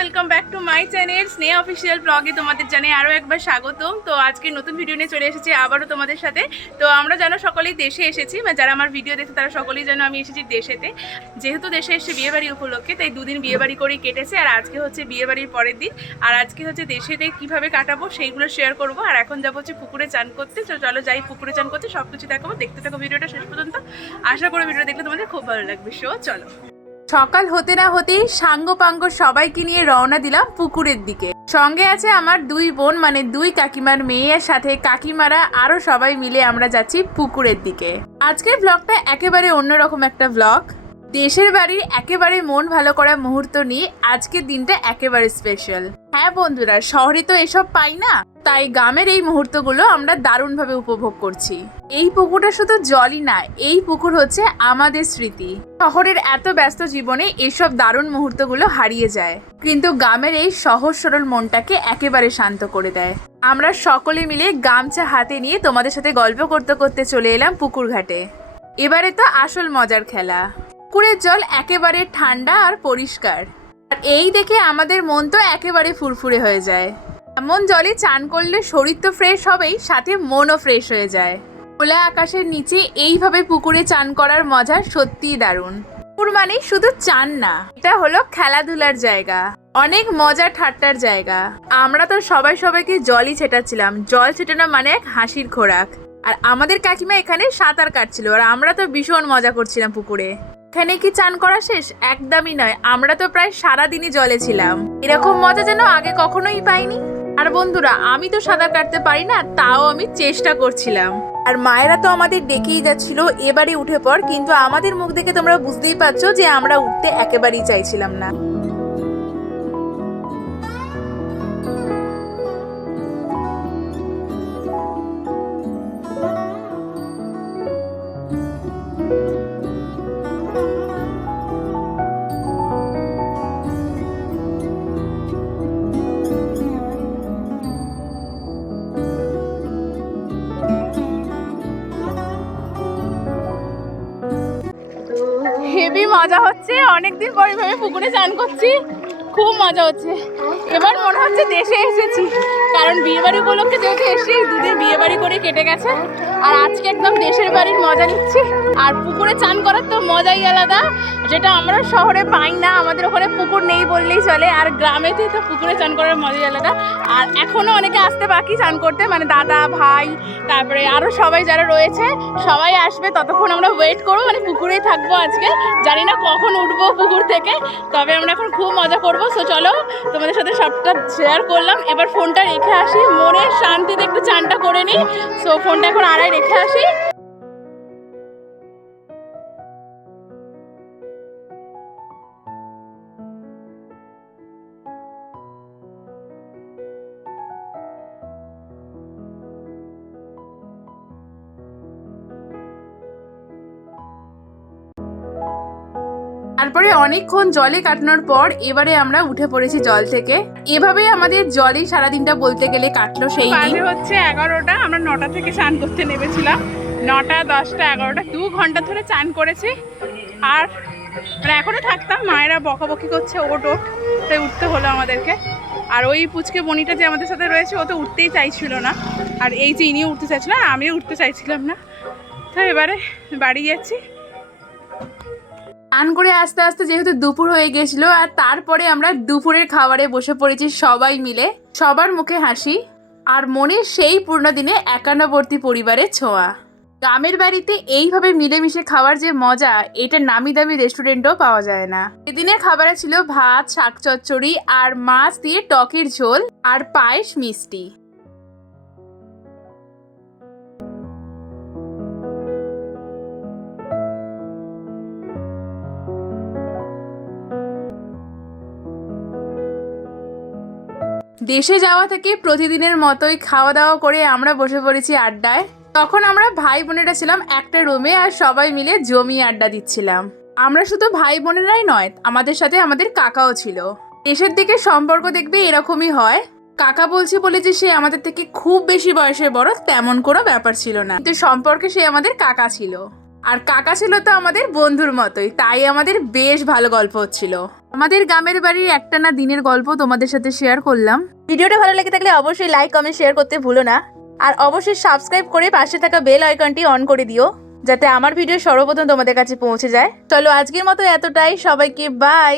Welcome back to my channel Sneha official ব্লগে তোমাদের জানাই আরও একবার স্বাগতম। তো আজকে নতুন ভিডিও নিয়ে চলে এসেছি আবারও তোমাদের সাথে। তো আমরা যেন সকলেই দেশে এসেছি, বা যারা আমার ভিডিও দেখছে তারা সকলেই যেন আমি এসেছি দেশেতে। যেহেতু দেশে এসে বিয়েবাড়ি উপলক্ষে, তাই দুদিন বিয়েবাড়ি করেই কেটেছে, আর আজকে হচ্ছে বিয়েবাড়ির পরের দিন। আর আজকে হচ্ছে দেশেতে কীভাবে কাটাবো সেইগুলো শেয়ার করব, আর এখন যাব হচ্ছে পুকুরে চান করতে। তো চলো যাই পুকুরে চান করতে সব কিছু দেখাবো, দেখতে থাকো ভিডিওটা শেষ পর্যন্ত। আশা করি ভিডিও দেখলে তোমাদের খুব ভালো লাগবে। শো চলো। সকাল হতে না হতেই সাঙ্গ পাঙ্গ সবাইকে নিয়ে রওনা দিলাম পুকুরের দিকে। সঙ্গে আছে আমার দুই বোন মানে দুই কাকিমার মেয়ের সাথে কাকিমারা আরও সবাই মিলে আমরা যাচ্ছি পুকুরের দিকে। আজকের ব্লগটা একেবারে অন্যরকম একটা ব্লগ দেশের বাড়ির একেবারে মন ভালো করা মুহূর্ত নিয়ে আজকের দিনটা একেবারে স্পেশাল হ্যাঁ বন্ধুরা, শহরে তো এসব পাই না, তাই গ্রামের এই মুহূর্তগুলো আমরা দারুণভাবে উপভোগ করছি। এই পুকুরটা শুধু জলই না, এই পুকুর হচ্ছে আমাদের স্মৃতি। শহরের এত ব্যস্ত জীবনে এসব দারুণ মুহূর্তগুলো হারিয়ে যায়, কিন্তু গ্রামের এই সহজ সরল মনটাকে একেবারে শান্ত করে দেয়। আমরা সকলে মিলে গামছা হাতে নিয়ে তোমাদের সাথে গল্প করতে করতে চলে এলাম পুকুর ঘাটে এবারে তো আসল মজার খেলা। পুকুরের জল একেবারে ঠান্ডা আর পরিষ্কার। আর এই দেখে আমাদের মন তো একেবারে ফুরফুরে হয়ে যায়। এমন জলে চান করলে শরীর তো ফ্রেশ হবেই, সাথে মনও ফ্রেশ হয়ে যায়। খোলা আকাশের নিচে এইভাবে পুকুরে চান করার মজা সত্যিই দারুণ। পুকুর মানেই শুধু চান না, এটা হলো খেলাধুলার জায়গা। অনেক মজা ঠাট্টার জায়গা। আমরা তো সবাই সবাইকে জলই ছেটাচ্ছিলাম। জল ছেটানো মানে এক হাসির খোরাক। আর আমাদের কাকিমা এখানে সাঁতার কাটছিল, আর আমরা তো ভীষণ মজা করছিলাম পুকুরে। এখানে কি চান করা শেষ? একদমই নয়। আমরা তো প্রায় সারাদিনই জলে ছিলাম। এরকম মজা যেন আগে কখনোই পাইনি। আর বন্ধুরা, আমি তো সাঁতার কাটতে পারি না, তাও আমি চেষ্টা করছিলাম। আর মায়েরা তো আমাদের ডেকেই যাচ্ছিল এবারে উঠে পর কিন্তু আমাদের মুখ দেখে তোমরা বুঝতেই পারছ যে আমরা উঠতে একেবারেই চাইছিলাম না। মজা হচ্ছে। অনেকদিন পরে ভাবে পুকুরে চান করছি। খুব মজা হচ্ছে। এবার মনে হচ্ছে দেশে এসেছি। কারণ বিয়েবাড়ি উপলক্ষে যেহেতু এসে দুদিন বিয়েবাড়ি করে কেটে গেছে। আর আজকে একদম দেশের বাড়ির মজা নিচ্ছি। আর পুকুরে চান করার তো মজাই আলাদা। যেটা আমরা শহরে পাই না, আমাদের ওখানে পুকুর নেই বললেই চলে, আর গ্রামেতে তো পুকুরে চান করার মজাই আলাদা। আর এখনও অনেকে আসতে বাকি চান করতে মানে দাদা, ভাই, তারপরে আরও সবাই যারা রয়েছে, সবাই আসবে, ততক্ষণ আমরা ওয়েট করব মানে পুকুরেই থাকব আজকে। জানি না কখন উঠবো পুকুর থেকে, তবে আমরা এখন খুব মজা করব। সো চলো, তোমাদের সাথে সবটা শেয়ার করলাম। এবার ফোনটা রেখে আসি। মনের শান্তিতে একটু চানটা করে নিই। সো ফোনটা এখন আড়াই রেখে আসি তারপরে অনেকক্ষণ জলে কাটানোর পর এবারে আমরা উঠে পড়েছি জল থেকে। এভাবেই আমাদের জলেই সারাদিনটা বলতে গেলে কাটলো সেই দিন। হচ্ছে এগারোটা, আমরা নটা থেকে স্নান করতে নেমেছিলাম। নটা, দশটা, এগারোটা, দু ঘণ্টা ধরে চান করেছি। আর মানে এখনও থাকতাম, মায়েরা বকাবকি করছে, ওট ওট তাই উঠতে হলো আমাদেরকে। আর ওই পুচকে বনিটা যে আমাদের সাথে রয়েছে, ও তো উঠতেই চাইছিল না। আর এই যে ইনিও উঠতে চাইছিল, আমিও উঠতে চাইছিলাম না। তো এবারে বাড়ি যাচ্ছি। স্নান করে আস্তে আস্তে যেহেতু দুপুর হয়ে গেছিল, আর তারপরে আমরা দুপুরের খাবারে বসে পড়েছি সবাই মিলে। সবার মুখে হাসি, আর মনে সেই পূর্ণ দিনে একান্নবর্তী পরিবারের ছোঁয়া। গ্রামের বাড়িতে এইভাবে মিলেমিশে খাওয়ার যে মজা, এটা নামি দামি রেস্টুরেন্টও পাওয়া যায় না। এদিনের খাবারে ছিল ভাত, শাক চচ্চড়ি, আর মাছ দিয়ে টকের ঝোল, আর পায়েস মিষ্টি। দেশে যাওয়া থেকে প্রতিদিনের মতোই খাওয়া দাওয়া করে আমরা বসে পড়েছি আড্ডায়। তখন আমরা ভাই বোনেরা ছিলাম একটা রুমে আর সবাই মিলে জমি আড্ডা দিচ্ছিলাম। আমরা শুধু ভাই বোনেরাই নয়, আমাদের সাথে আমাদের কাকাও ছিল। দেশের দিকে সম্পর্ক দেখবে এরকমই হয়। কাকা বলছে বলে যে সে আমাদের থেকে খুব বেশি বয়সে বড়, তেমন কোনো ব্যাপার ছিল না। কিন্তু সম্পর্কে সে আমাদের কাকা ছিল। আর কাকা ছিল তো আমাদের বন্ধুর মতোই, তাই আমাদের বেশ ভালো গল্প হচ্ছিল। আমাদের গ্রামের বাড়ির একটা না দিনের গল্প তোমাদের সাথে শেয়ার করলাম। ভিডিওটা ভালো লেগে থাকলে অবশ্যই লাইক কমেন্ট শেয়ার করতে ভুলো না। আর অবশ্যই সাবস্ক্রাইব করে পাশে থাকা বেল আইকনটি অন করে দিও, যাতে আমার ভিডিও সর্বপ্রথম তোমাদের কাছে পৌঁছে যায়। চলো আজকের মতো এতটাই, সবাইকে বাই